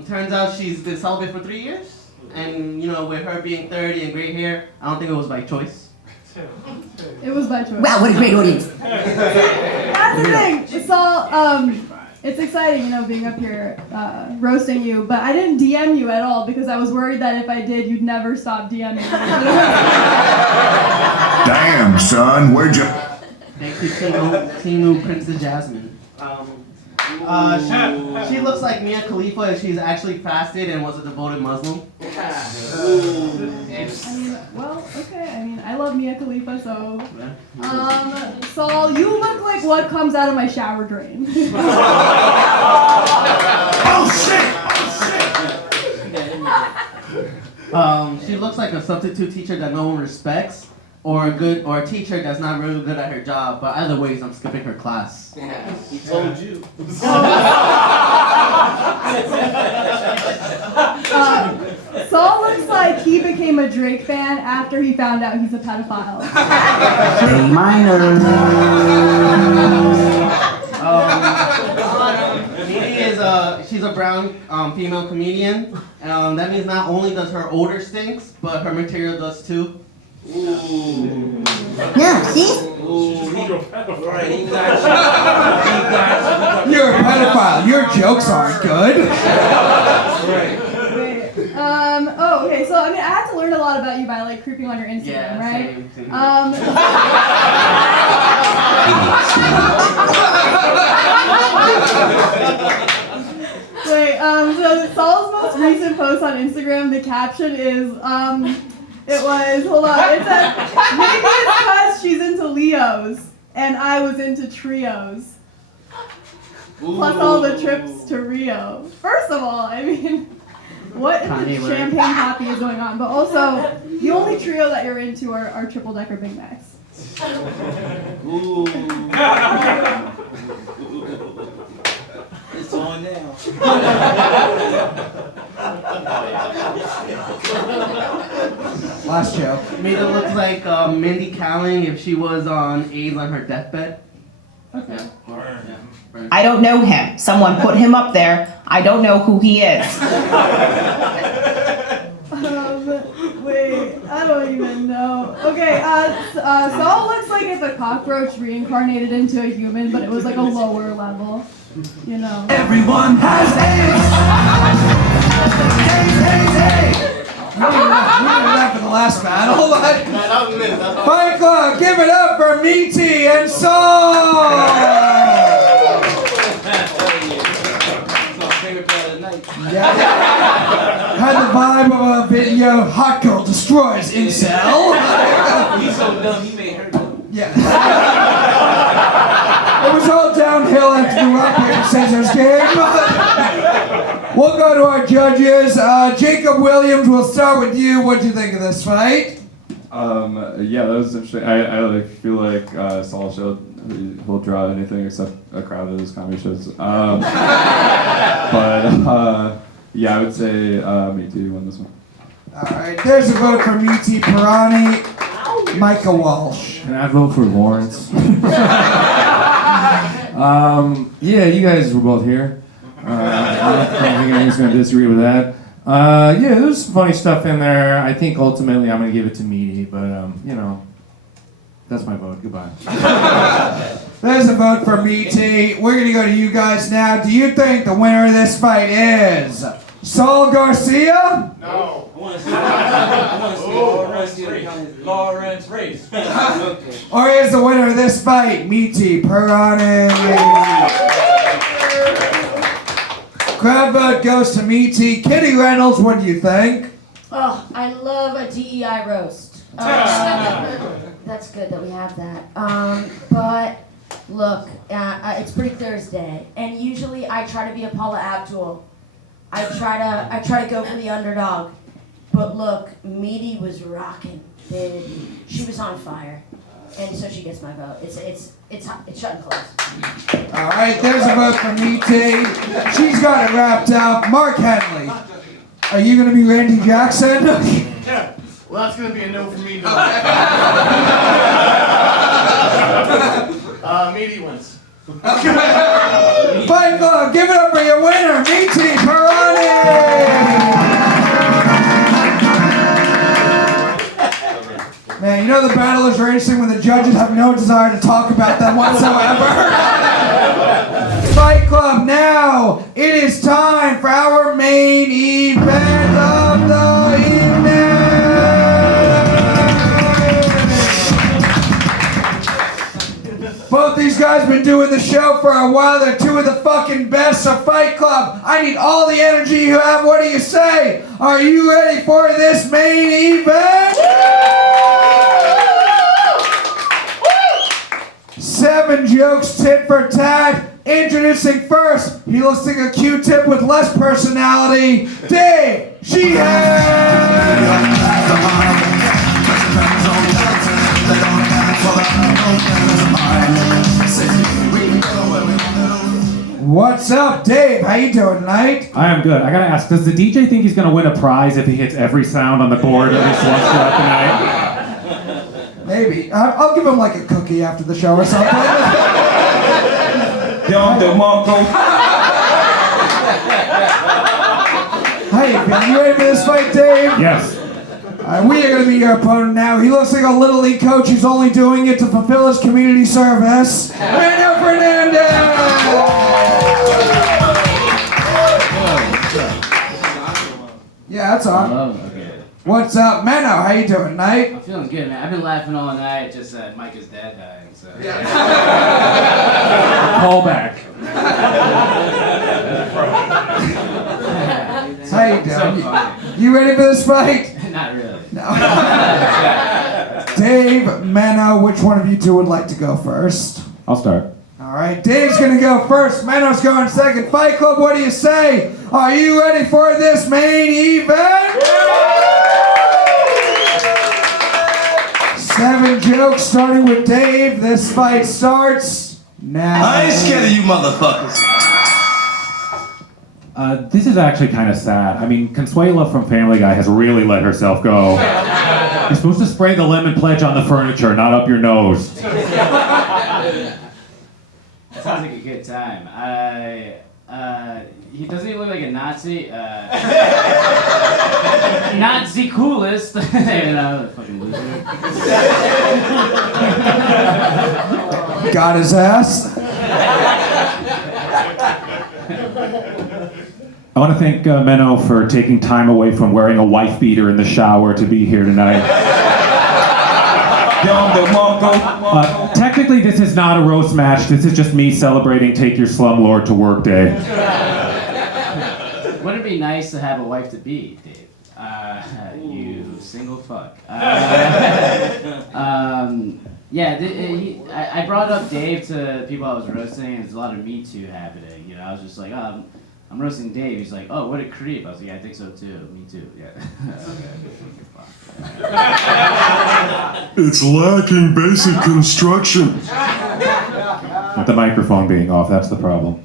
turns out she's been celibate for 3 years. And you know, with her being 30 and gray hair, I don't think it was by choice. It was by choice. Wow, what a great audience. That's the thing. It's all, it's exciting, you know, being up here roasting you, but I didn't DM you at all because I was worried that if I did, you'd never stop DMing me. Damn, son, where'd you... Thank you, Tinu Princess Jasmine. She looks like Mia Khalifa if she's actually fasted and was a devoted Muslim. I mean, well, okay. I mean, I love Mia Khalifa, so. Saul, you look like what comes out of my shower drain. Oh shit! She looks like a substitute teacher that no one respects, or a teacher that's not really good at her job. But either ways, I'm skipping her class. He told you. Saul looks like he became a Drake fan after he found out he's a pedophile. A minor. Meeti she's a brown female comedian. That means not only does her odor stinks, but her material does too. Ooh. Yeah, see? Ooh, he got you. You're a pedophile. Your jokes aren't good. Right. Oh, okay, so I mean, I had to learn a lot about you by like creeping on your Instagram, right? Same. Wait, so Saul's most recent post on Instagram, the caption is, hold on, it said, maybe it's because she's into Leos, and I was into trios. Plus all the trips to Rio. First of all, I mean, what in the champagne happy is going on? But also, the only trio that you're into are triple decker Big Macs. Ooh. It's on now. Last joke. Meeta looks like Mindy Kaling if she was on AIDS on her deathbed. Okay. I don't know him. Someone put him up there. I don't know who he is. Wait, I don't even know. Okay, Saul looks like if a cockroach reincarnated into a human, but it was like a lower level. You know. Everyone has AIDS! AIDS! We did that for the last battle. Fight Club, give it up for Meeti and Saul! Yeah. Had the vibe of a video, Hot Girl Destroys Incel. He's so dumb, he made her dumb. Yeah. It was all downhill after the rock, paper, scissors game. We'll go to our judges. Jacob Williams, we'll start with you. What'd you think of this fight? Yeah, that was interesting. I like feel like Saul showed he'll draw anything except a crowd at his comedy shows. Yeah, I would say Meeti won this one. All right, there's a vote for Meeti, Purani, Micah, Walsh. And I vote for Lawrence. Yeah, you guys were both here. I don't think anyone's going to disagree with that. Yeah, there's some funny stuff in there. I think ultimately I'm going to give it to Meeti, but, you know, that's my vote. Goodbye. There's a vote for Meeti. We're going to go to you guys now. Do you think the winner of this fight is Saul Garcia? No. I want to see Lawrence race. Or is the winner of this fight Meeti, Purani? Crowd vote goes to Meeti. Kitty Reynolds, what do you think? Oh, I love a DEI roast. That's good that we have that. But look, it's Pretty Thursday, and usually I try to be a Paula Abdul. I try to go for the underdog. But look, Meeti was rocking, baby. She was on fire, and so she gets my vote. It's shut and closed. All right, there's a vote for Meeti. She's got it wrapped up. Mark Henely, are you going to be Randy Jackson? Yeah. Well, that's going to be a no for me. Meeti wins. Fight Club, give it up for your winner, Meeti, Purani! Man, you know the battle is racing when the judges have no desire to talk about them whatsoever. Fight Club, now it is time for our main event of the evening. Both these guys have been doing the show for a while. They're two of the fucking best. So Fight Club, I need all the energy you have. What do you say? Are you ready for this main event? 7 jokes, tit for tat. Introducing first, he looks like a Q-tip with less personality, Dave Sheehan! What's up, Dave? How you doing tonight? I am good. I gotta ask, does the DJ think he's gonna win a prize if he hits every sound on the board at least once throughout the night? Maybe. I'll give him like a cookie after the show or something. Hey, are you ready for this fight, Dave? Yes. We are going to be your opponent now. He looks like a Little League coach who's only doing it to fulfill his community service. Meno Fernandez! Yeah, that's on. Okay. What's up, Meno? How you doing tonight? I'm feeling good, man. I've been laughing all night just that Micah's dad died. So. Call back. How you doing? You ready for this fight? Not really. No. Dave, Meno, which one of you two would like to go first? I'll start. All right, Dave's gonna go first. Meno's going second. Fight Club, what do you say? Are you ready for this main event? 7 jokes starting with Dave. This fight starts now. I ain't scared of you motherfuckers. This is actually kind of sad. I mean, Consuela from Family Guy has really let herself go. You're supposed to spray the lemon pledge on the furniture, not up your nose. Sounds like a good time. He doesn't even look like a Nazi. Nazi coolest. You know, fucking loser. Got his ass. I want to thank Meno for taking time away from wearing a wife beater in the shower to be here tonight. Technically, this is not a roast match. This is just me celebrating Take Your Slumlord to Work Day. Wouldn't it be nice to have a wife to be, Dave? You single fuck. Yeah, I brought up Dave to people I was roasting. There's a lot of Me Too happening. You know, I was just like, I'm roasting Dave. He's like, oh, what a creep. I was like, yeah, I think so too. Me too. Yeah. It's lacking basic construction. With the microphone being off, that's the problem.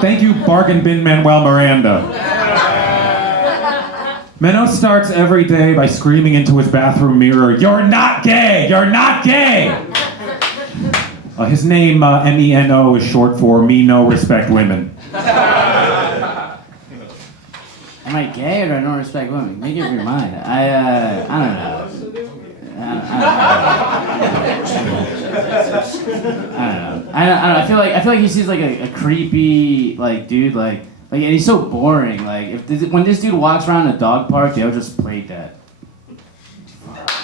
Thank you, Bargain Bin Manuel Miranda. Meno starts every day by screaming into his bathroom mirror, "You're not gay! You're not gay!" His name, Meno, is short for Me No Respect Women. Am I gay or do I don't respect women? Make up your mind. I don't know. I don't know. I feel like he seems like a creepy dude and he's so boring. When this dude walks around a dog park, they'll just play that.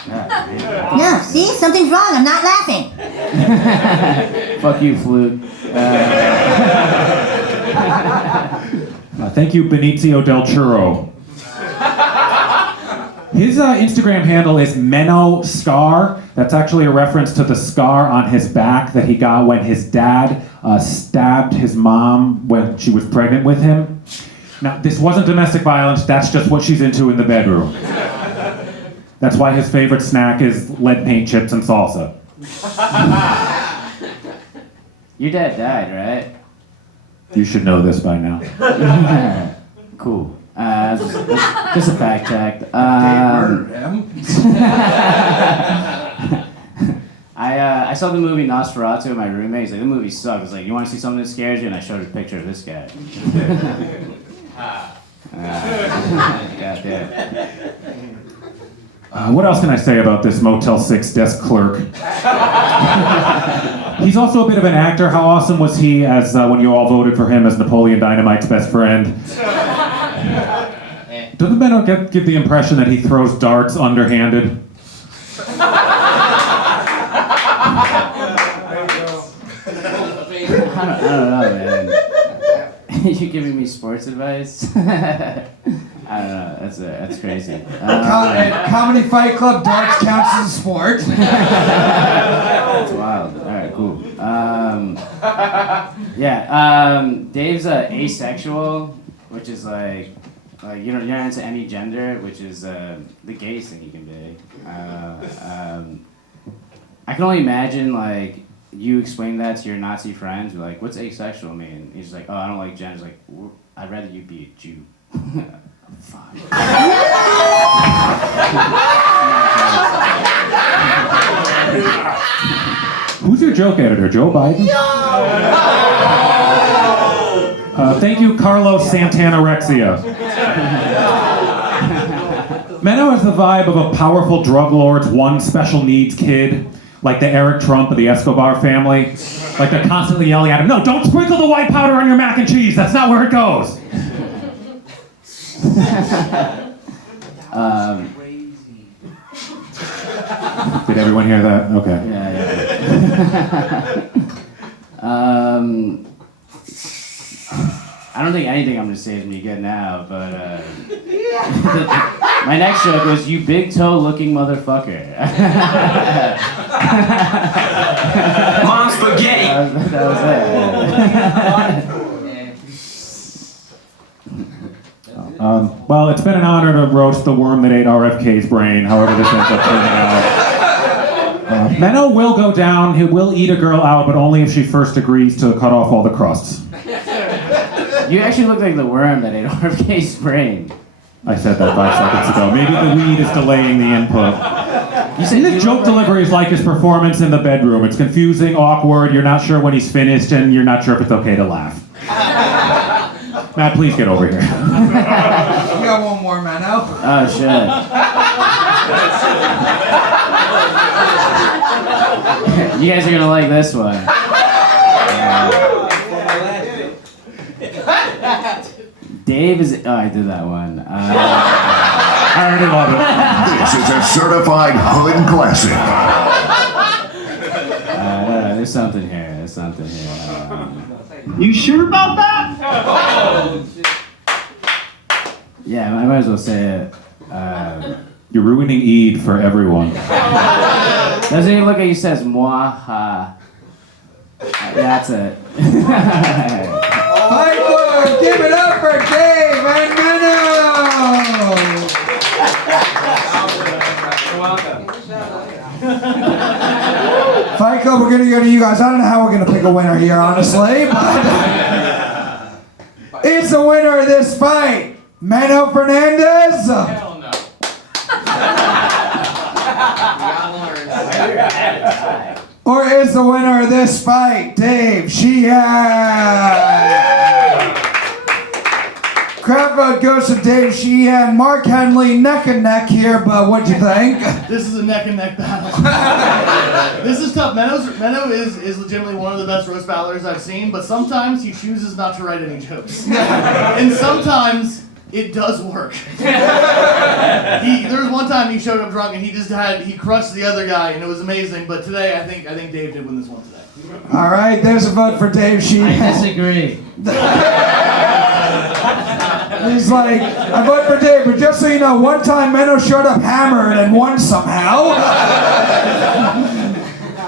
No, see? Something's wrong. I'm not laughing. Fuck you, Fluke. Thank you, Benicio del Churro. His Instagram handle is Meno Scar. That's actually a reference to the scar on his back that he got when his dad stabbed his mom when she was pregnant with him. Now, this wasn't domestic violence, that's just what she's into in the bedroom. That's why his favorite snack is lead paint chips and salsa. Your dad died, right? You should know this by now. Cool. Just a fact check. They murdered him. I saw the movie Nosferatu with my roommate. He's like, the movie sucks. I was like, you want to see something that scares you? And I showed him a picture of this guy. God damn. What else can I say about this Motel 6 desk clerk? He's also a bit of an actor. How awesome was he as when you all voted for him as Napoleon Dynamite's best friend? Doesn't Meno give the impression that he throws darts underhanded? I don't know, man. You giving me sports advice? I don't know. That's crazy. Comedy Fight Club, darts counts as a sport. That's wild. All right, cool. Dave's asexual, which is like you're not into any gender, which is the gayest thing you can be. I can only imagine like you explain that to your Nazi friends. You're like, "What's asexual mean?" He's like, "Oh, I don't like gender." Like, I'd rather you be a Jew. Fuck. Who's your joke editor, Joe Biden? Thank you, Carlos Santanorexia. Meno has the vibe of a powerful drug lord's one special needs kid, like the Eric Trump of the Escobar family. Like they're constantly yelling at him, "No, don't sprinkle the white powder on your mac and cheese, that's not where it goes." Did everyone hear that? Okay. Yeah. I don't think anything I'm gonna say is gonna be good now, but my next joke was, "You big toe looking motherfucker." Mom spaghetti. That was it. Well, it's been an honor to roast the worm that ate RFK's brain, however this ends up turning out. Meno will go down, he will eat a girl out, but only if she first agrees to cut off all the crusts. You actually look like the worm that ate RFK's brain. I said that 5 seconds ago. Maybe the weed is delaying the input. You said his joke delivery is like his performance in the bedroom. It's confusing, awkward, you're not sure when he's finished, and you're not sure if it's okay to laugh. Matt, please get over here. We got one more, Meno. Oh, shit. You guys are gonna like this one. Dave is. Oh, I did that one. I already love it. This is a certified hood classic. There's something here. You sure about that? Yeah, I might as well say it. You're ruining Eid for everyone. Doesn't even look like he says moi ha. That's it. Michael, give it up for Dave and Meno! You're welcome. Fight Club, we're gonna go to you guys. I don't know how we're gonna pick a winner here, honestly, but it's the winner of this fight, Meno Fernandez. Hell no. Or is the winner of this fight, Dave Sheehan? Crowd vote goes to Dave Sheehan. Mark Henely neck and neck here, but what'd you think? This is a neck and neck battle. This is tough. Meno is legitimately one of the best roast battlers I've seen, but sometimes he chooses not to write any jokes. And sometimes it does work. There was one time he showed up drunk and he crushed the other guy and it was amazing, but today I think Dave did win this one today. All right, there's a vote for Dave Sheehan. I disagree. He's like, I vote for Dave, but just so you know, one time Meno showed up hammered and won somehow.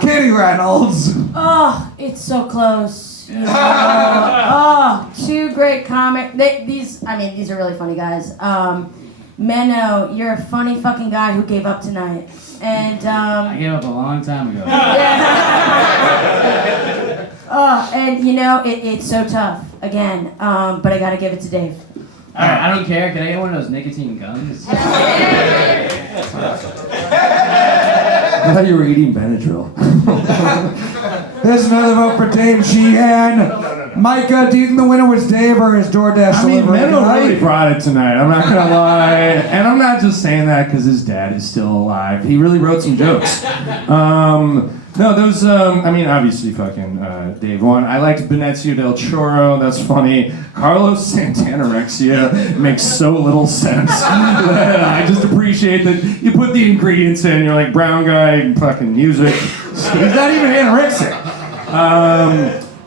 Kitty Reynolds. Oh, it's so close. You know? Oh, two great comic. These are really funny guys. Meno, you're a funny fucking guy who gave up tonight. And I gave up a long time ago. And you know, it's so tough again. But I gotta give it to Dave. Alright, I don't care. Can I get one of those nicotine gums? I thought you were eating Benadryl. There's another vote for Dave Sheehan. Micah, do you think the winner was Dave or his DoorDash delivery? Meno really brought it tonight. I'm not gonna lie, and I'm not just saying that because his dad is still alive. He really wrote some jokes. No, those. Obviously, fucking Dave won. I liked Venezia del Choro. That's funny. Carlos Santanorexia makes so little sense. I just appreciate that you put the ingredients in. You're like brown guy, fucking music. He's not even anorexic.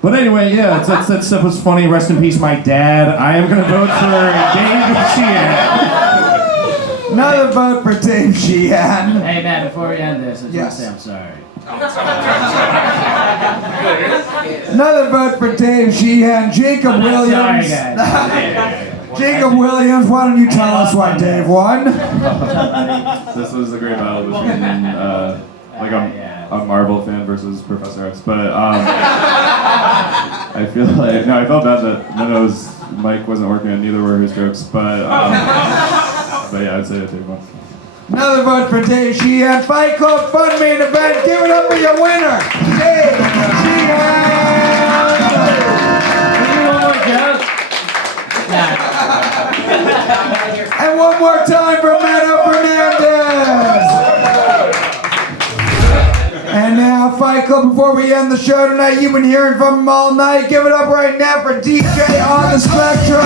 But anyway, yeah, that stuff was funny. Rest in peace, my dad. I am gonna vote for Dave Sheehan. Another vote for Dave Sheehan. Hey, Matt, before we end this, I just want to say I'm sorry. Another vote for Dave Sheehan. Jacob Williams. Jacob Williams, why don't you tell us why Dave won? This was a great battle between like a Marvel fan versus Professor X, but I feel like I felt bad that Meno's mic wasn't working and neither were his jokes, but yeah, I'd say that Dave won. Another vote for Dave Sheehan. Fight Club Fun Main Event. Give it up for your winner, Dave Sheehan. And one more time for Meno Fernandez. And now, Fight Club, before we end the show tonight, you've been hearing from him all night. Give it up right now for DJ on the Spectrum.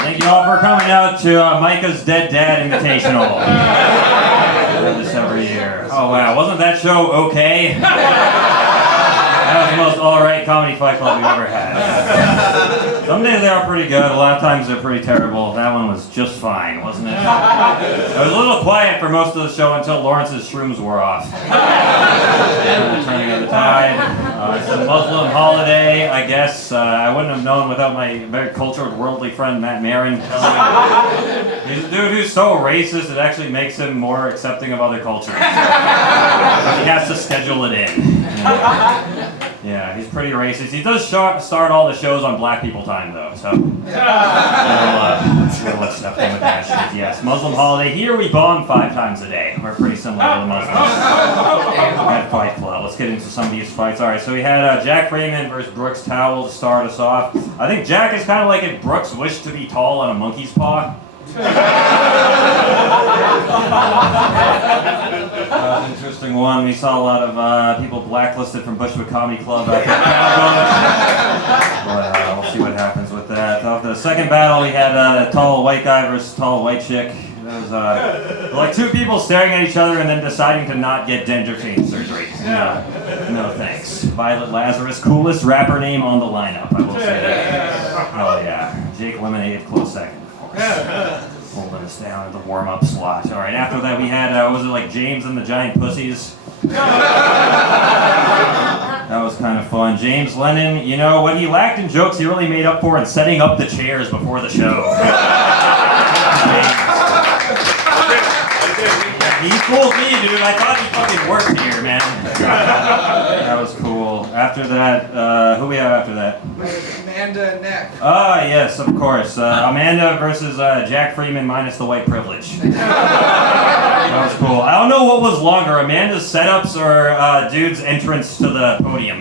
Thank you all for coming out to Micah's Dead Dad Invitational. This every year. Oh wow, wasn't that show okay? That was the most alright comedy fight club we've ever had. Some days they are pretty good, a lot of times they're pretty terrible. That one was just fine, wasn't it? It was a little quiet for most of the show until Lawrence's shrooms wore off. Turning of the tide. It's a Muslim holiday, I guess. I wouldn't have known without my very cultured, worldly friend Matt Maran telling me. He's a dude who's so racist it actually makes him more accepting of other cultures. He has to schedule it in. Yeah, he's pretty racist. He does start all the shows on black people time, though, so we'll accept him with that shit. Yes, Muslim holiday. Here we bomb 5 times a day. We're pretty similar to the Muslims. At Fight Club. Let's get into some of these fights. All right, so we had Jack Freeman versus Brooks Tawil to start us off. I think Jack is kind of like if Brooks wished to be tall on a monkey's paw. That was an interesting one. We saw a lot of people blacklisted from Bushwick Comedy Club after the battle. We'll see what happens with that. After the second battle, we had a tall white guy versus tall white chick. There was like 2 people staring at each other and then deciding to not get dentures surgery. No thanks. Violet Lazarus, coolest rapper name on the lineup, I will say that. Oh yeah. Jake eliminated close second. Holding us down at the warm-up slot. All right, after that we had, was it like James and the Giant Pussies? That was kind of fun. James Lennon, you know, what he lacked in jokes, he really made up for in setting up the chairs before the show. He fooled me, dude. I thought he fucking worked here, man. That was cool. After that, who we have after that? Amanda and Nick. Ah, yes, of course. Amanda versus Jack Freeman minus the white privilege. That was cool. I don't know what was longer, Amanda's setups or dude's entrance to the podium.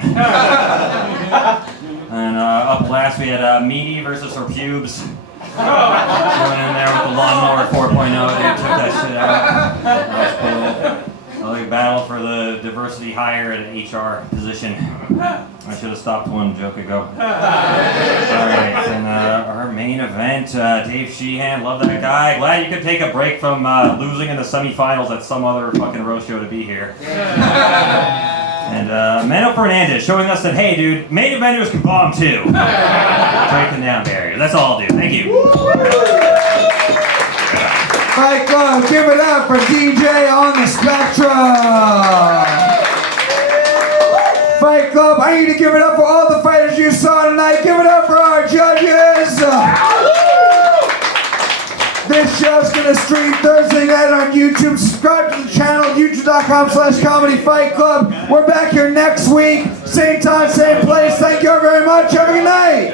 And up last we had Meeti versus her pubes. Going in there with the lawnmower 4.0, dude, took that shit out. That was cool. Another battle for the diversity hire at an HR position. I should have stopped one joke ago. Alright, and our main event, Dave Sheehan, love that guy. Glad you could take a break from losing in the semifinals at some other fucking roast show to be here. And Meno Fernandez showing us that, hey dude, main eventers can bomb too. Breaking down barriers. That's all I'll do. Thank you. Fight Club, give it up for DJ on the Spectrum. Fight Club, I need to give it up for all the fighters you saw tonight. Give it up for our judges. This show's gonna stream Thursday night on YouTube. Subscribe to the channel, youtube.com/Comedy Fight Club. We're back here next week, same time, same place. Thank you all very much. Have a good night.